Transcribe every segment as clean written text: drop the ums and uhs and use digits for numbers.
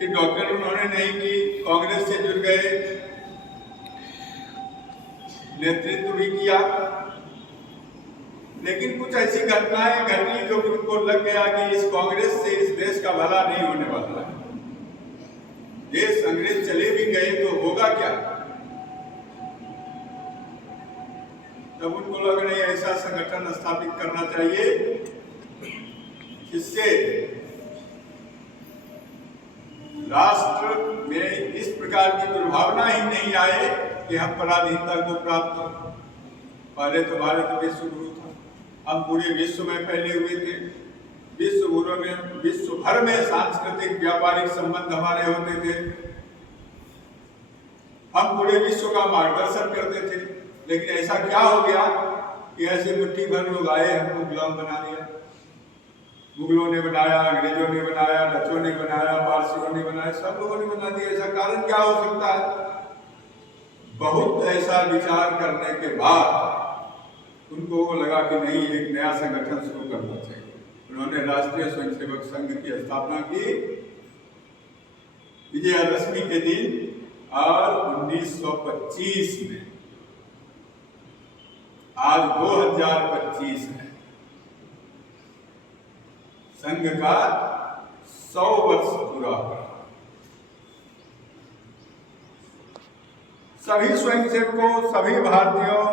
कि डॉक्टर उन्होंने नहीं की, कांग्रेस से जुड़ गए, नेतृत्व भी किया, लेकिन कुछ ऐसी घटनाएं घटी जो उनको लग गया कि इस कांग्रेस से इस देश का भला नहीं होने वाला है। देश अंग्रेज चले भी गए तो होगा क्या? तब उनको लग रहा है ऐसा संगठन स्थापित करना चाहिए जिससे राष्ट्र में इस प्रकार की दुर्भावना ही नहीं आए कि हम पराधीनता को प्राप्त कर। पहले तो भारत विश्व गुरु था, हम पूरे विश्व में फैले हुए थे। विश्व भर में सांस्कृतिक व्यापारिक संबंध हमारे होते थे, हम पूरे विश्व का मार्गदर्शन करते थे। लेकिन ऐसा क्या हो गया कि ऐसे मुट्ठी भर लोग आए, हमको गुलाम बना दिया। मुगलों ने बनाया, अंग्रेजों ने बनाया, डचों ने बनाया, पारसियों ने बनाया, सब लोगों ने बना दिया। ऐसा कारण क्या हो सकता है? बहुत ऐसा विचार करने के बाद उनको लगा कि नहीं, एक नया संगठन शुरू करना चाहिए। उन्होंने राष्ट्रीय स्वयंसेवक संघ की स्थापना की विजयादशमी के दिन और 1925 में। आज 2025 है, संघ का 100 वर्ष पूरा हुआ। सभी स्वयंसेवकों, सभी भारतीयों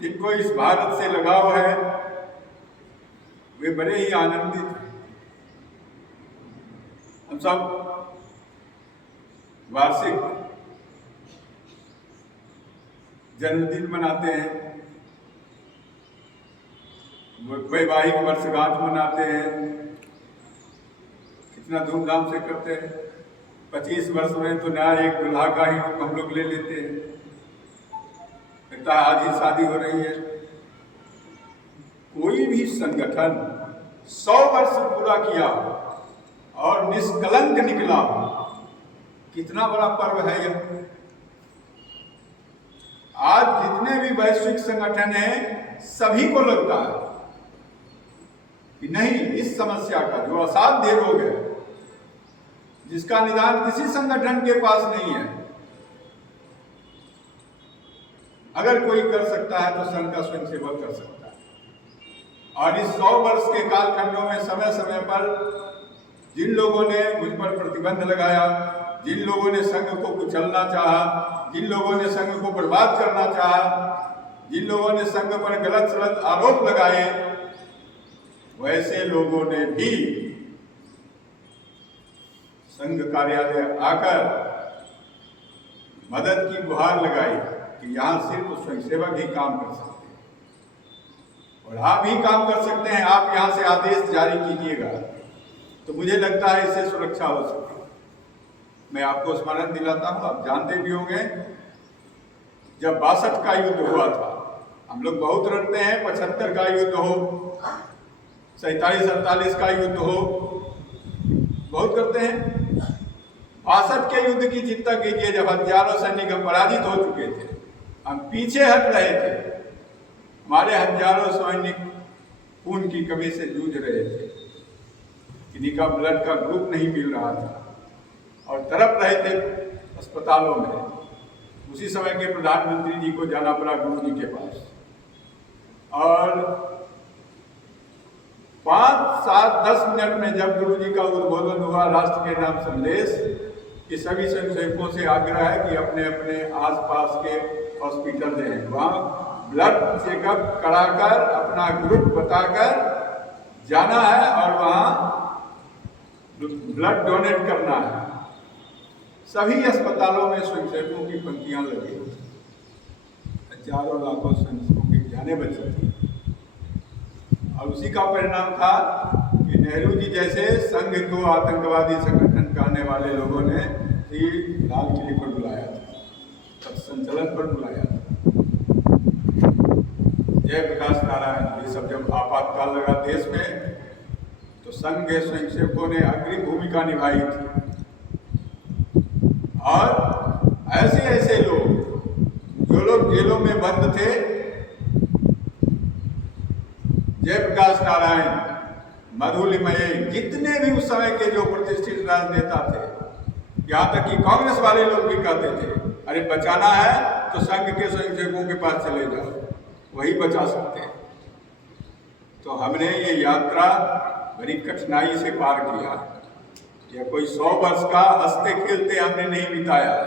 जिनको इस भारत से लगाव है, वे बड़े ही आनंदित हैं। हम सब वार्षिक जन्मदिन मनाते हैं, वैवाहिक वर्षगांठ मनाते हैं, कितना धूमधाम से करते हैं। 25 वर्ष में तो नया एक दुल्हा का ही हम लोग ले लेते हैं, लगता है आज ही शादी हो रही है। कोई भी संगठन 100 वर्ष पूरा किया और निष्कलंक निकला, कितना बड़ा पर्व है यह। आज जितने भी वैश्विक संगठन हैं, सभी को लगता है कि नहीं, इस समस्या का जो असाध्य रोग है, जिसका निदान किसी संगठन के पास नहीं है, अगर कोई कर सकता है तो संघ का स्वयंसेवक कर सकता है। और इस 100 वर्ष के कालखंडों में समय समय पर जिन लोगों ने मुझ पर प्रतिबंध लगाया, जिन लोगों ने संघ को कुचलना चाहा, जिन लोगों ने संघ को बर्बाद करना चाहा, जिन लोगों ने संघ पर गलत सलत आरोप लगाए, वैसे लोगों ने भी संघ कार्यालय आकर मदद की गुहार लगाई कि यहाँ सिर्फ स्वयंसेवक ही काम कर सकते हैं और आप ही काम कर सकते हैं, आप यहाँ से आदेश जारी कीजिएगा। तो मुझे लगता है इससे सुरक्षा हो सके। मैं आपको स्मरण दिलाता हूँ, आप जानते भी होंगे, जब 62 का युद्ध हुआ था, हम लोग बहुत रटते हैं, 75 का युद्ध हो, 47-48 का युद्ध हो, बहुत करते हैं। 62 के युद्ध की चिंता कीजिए, जब हजारों सैनिक हम पराजित हो चुके थे, हम पीछे हट रहे थे, हमारे हजारों सैनिक खून की कमी से जूझ रहे थे, किन्हीं का ब्लड का ग्रुप नहीं मिल रहा था और तड़प रहे थे अस्पतालों में। उसी समय के प्रधानमंत्री जी को जाना पड़ा गुरु जी के पास और 5, 7, 10 मिनट में जब गुरु जी का उद्बोधन हुआ, राष्ट्र के नाम संदेश, कि सभी स्वयंसेवकों से आग्रह है कि अपने अपने आसपास के हॉस्पिटल दें, वहाँ ब्लड चेकअप कराकर अपना ग्रुप बताकर जाना है और वहाँ ब्लड डोनेट करना है। सभी अस्पतालों में स्वयंसेवकों की पंक्तियां लगी हुई, हजारों लाखों स्वयंसेवकों की जानें बची थी। और उसी का परिणाम था कि नेहरू जी जैसे संघ को आतंकवादी संगठन कहने वाले लोगों ने लाल किले पर बुलाया था, तब संचलन पर बुलाया था। जयप्रकाश नारायण, ये सब जब आपातकाल लगा देश में, तो संघ के स्वयंसेवकों ने अग्रिम भूमिका निभाई थी। और ऐसे ऐसे लोग जो लोग जेलों में बंद थे, जयप्रकाश नारायण, मधुलिमये जितने भी उस समय के जो प्रतिष्ठित राजनेता थे, यहाँ तक कि कांग्रेस वाले लोग भी कहते थे अरे बचाना है तो संघ के स्वयंसेवकों के पास चले जाओ, वही बचा सकते हैं। तो हमने ये यात्रा बड़ी कठिनाई से पार किया। यह कोई 100 वर्ष का हंसते खेलते हमने नहीं बिताया है।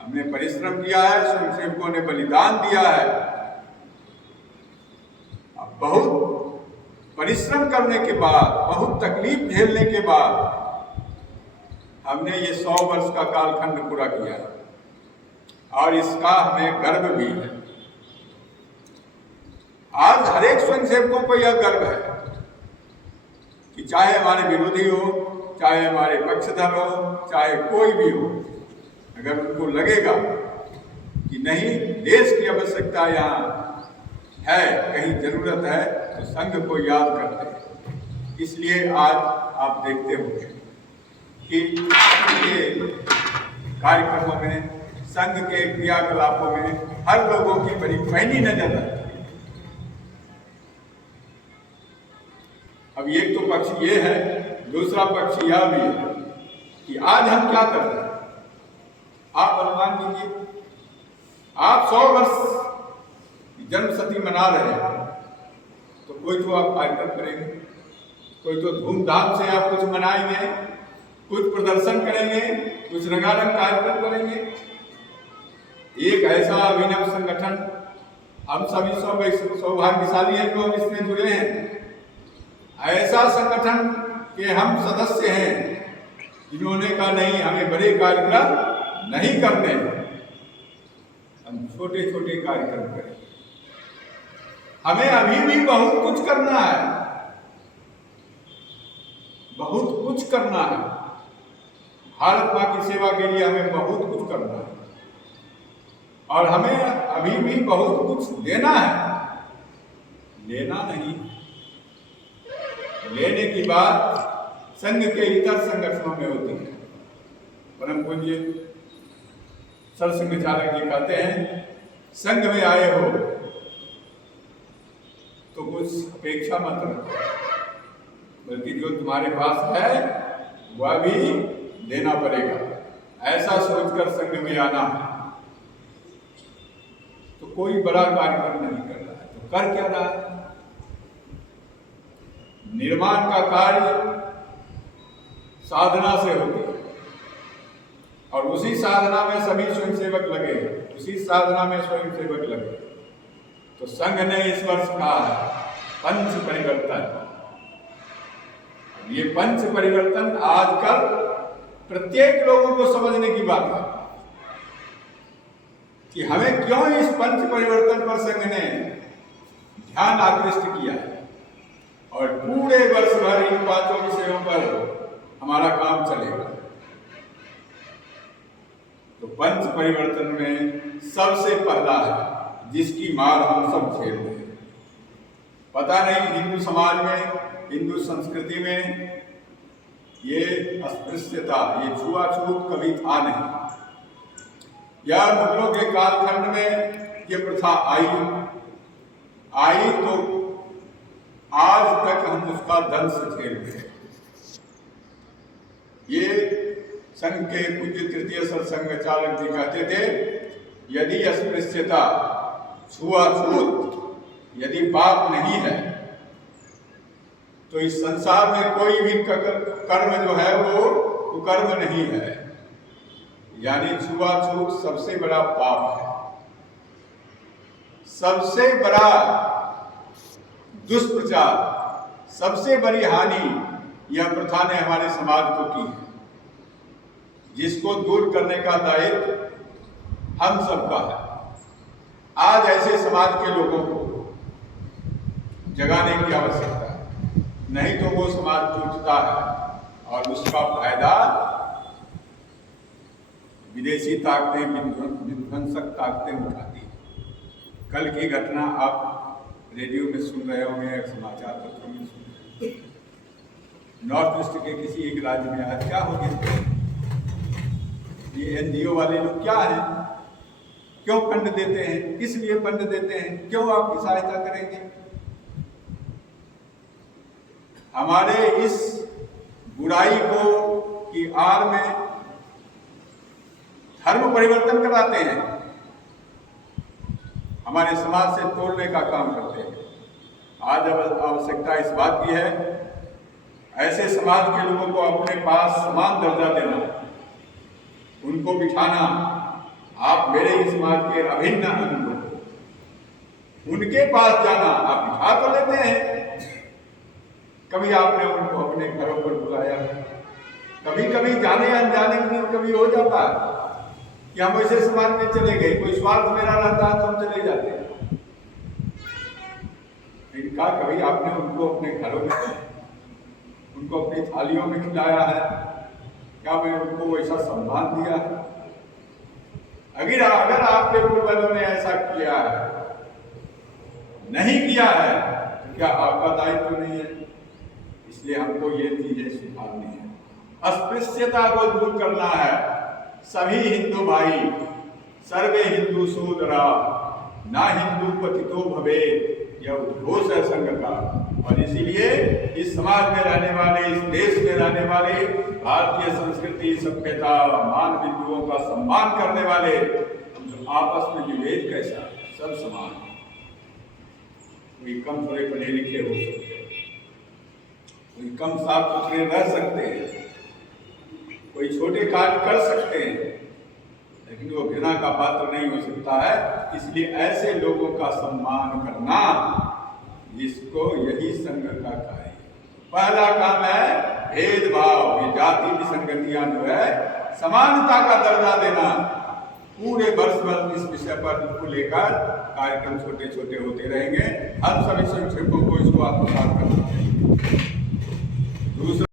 हमने परिश्रम किया है, स्वयंसेवकों ने बलिदान दिया है। अब बहुत परिश्रम करने के बाद, बहुत तकलीफ झेलने के बाद हमने ये 100 वर्ष का कालखंड पूरा किया है और इसका हमें गर्व भी है। आज हर एक स्वयंसेवकों को यह गर्व है कि चाहे हमारे विरोधी हो, चाहे हमारे पक्षधर हो, चाहे कोई भी हो, अगर उनको लगेगा कि नहीं देश की आवश्यकता यहाँ है, कहीं जरूरत है, तो संघ को याद करते हैं। इसलिए आज आप देखते होंगे कि ये कार्यक्रमों में, संघ के क्रियाकलापों में हर लोगों की बड़ी पैनी नजर है। अब एक तो पक्ष ये है, दूसरा पक्ष यह भी है कि आज हम क्या कर रहे हैं। आप अनुमान कीजिए, आप 100 वर्ष जन्मशती मना रहे हैं, तो कोई तो आप कार्यक्रम करेंगे, कोई तो धूमधाम से आप कुछ मनाएंगे, कुछ प्रदर्शन करेंगे, कुछ रंगारंग कार्यक्रम करेंगे। एक ऐसा अभिनव संगठन, हम सभी सौभाग्यशाली हैं जो हम इसमें जुड़े हैं। ऐसा संगठन के हम सदस्य हैं जिन्होंने कहा नहीं, हमें बड़े कार्यक्रम नहीं करने, हम छोटे छोटे कार्यक्रम करें। हमें अभी भी बहुत कुछ करना है, बहुत कुछ करना है। भारत मां की सेवा के लिए हमें बहुत कुछ करना है और हमें अभी भी बहुत कुछ देना है। लेना नहीं, लेने की बात संघ के इतर संगठनों में होती है। परम पूज्य सरसंघ चालक जी कहते हैं, संघ में आए हो तो कुछ अपेक्षा मत रखो, बल्कि जो तुम्हारे पास है वह भी देना पड़ेगा। ऐसा सोचकर संघ में आना है। तो कोई बड़ा कार्यक्रम नहीं कर रहा है, तो कर क्या रहा है। निर्माण का कार्य साधना से होती है और उसी साधना में सभी स्वयंसेवक लगे, उसी साधना में स्वयंसेवक लगे। तो संघ ने इस वर्ष कहा है पंच परिवर्तन। ये पंच परिवर्तन आजकल प्रत्येक लोगों को समझने की बात है कि हमें क्यों इस पंच परिवर्तन पर संघ ने ध्यान आकृष्ट किया है और पूरे वर्ष भर इन 5 विषयों पर हमारा काम चलेगा। तो पंच परिवर्तन में सबसे पहला है जिसकी मार हम सब झेल रहे हैं। पता नहीं हिंदू समाज में, हिंदू संस्कृति में ये अस्पृश्यता, ये छुआछूत कभी था नहीं। यह मुगलों के कालखंड में ये प्रथा आई तो आज तक हम उसका दंश झेल रहे हैं। ये संघ के पूज्य तृतीय सरसंघ चालक जी कहते थे, यदि अस्पृश्यता, छुआछूत यदि पाप नहीं है तो इस संसार में कोई भी कर्म जो है वो कुकर्म नहीं है। यानी छुआछूत सबसे बड़ा पाप है, सबसे बड़ा दुष्प्रचार, सबसे बड़ी हानि यह प्रथा ने हमारे समाज को की है, जिसको दूर करने का दायित्व हम सबका है। आज ऐसे समाज के लोगों को जगाने की आवश्यकता है, नहीं तो वो समाज टूटता है और उसका फायदा विदेशी ताकतें, विध्वंसक ताकतें उठाती हैं। कल की घटना आप रेडियो में सुन रहे होंगे, समाचार पत्रों में सुन रहे होंगे। नॉर्थ ईस्ट के किसी एक राज्य में आज क्या हो गया। ये एनजीओ वाले लोग क्या हैं, क्यों फंड देते हैं, किस लिए फंड देते हैं, क्यों आपकी सहायता करेंगे। हमारे इस बुराई को की आड़ में धर्म परिवर्तन कराते हैं, हमारे समाज से तोड़ने का काम करते हैं। आज अब आवश्यकता इस बात की है, ऐसे समाज के लोगों को अपने पास समान दर्जा देना, उनको बिठाना, आप मेरे ही समाज के अभिन्न अंग हो, उनके पास जाना। आप बिठा तो लेते हैं, कभी आपने उनको अपने घरों पर बुलाया, कभी कभी जाने अनजाने में कभी हो जाता है कि हम ऐसे समाज में चले गए, कोई स्वार्थ मेरा रहता है तो हम चले जाते हैं। इनका कभी आपने उनको अपने घरों में, उनको अपनी थालियों में खिलाया है, क्या मैं उनको वैसा सम्मान दिया है? अगर आपके पूर्वजों ने ऐसा किया है, नहीं किया है, तो क्या आपका दायित्व तो नहीं है? इसलिए हमको ये चीजें सुधारनी है, अस्पृश्यता को दूर करना है। सभी हिंदू भाई, सर्वे हिंदू सोदरा, ना हिंदू पतितो भवेत्, यह उद्घोष है संघ का। और इसीलिए इस समाज में रहने वाले, इस देश में रहने वाले, भारतीय संस्कृति, सभ्यता, मान बिंदुओं का सम्मान करने वाले, जो आपस में विभेद कैसा, सब समान है। कोई कम थोड़े पढ़े लिखे हो सकते हैं, कोई कम साफ सुथरे रह सकते हैं, कोई छोटे कार्य कर सकते हैं, लेकिन वो घृणा का पात्र नहीं हो सकता है। इसलिए ऐसे लोगों का सम्मान करना, इसको यही संघ का कार्य है। पहला काम है भेदभाव, ये जाति विसंगतियां जो है, समानता का दर्जा देना। पूरे वर्ष भर इस विषय पर को लेकर कार्यक्रम छोटे छोटे होते रहेंगे। हर सभी संक्षेपों को इसको आत्मसात करना चाहिए। दूसरा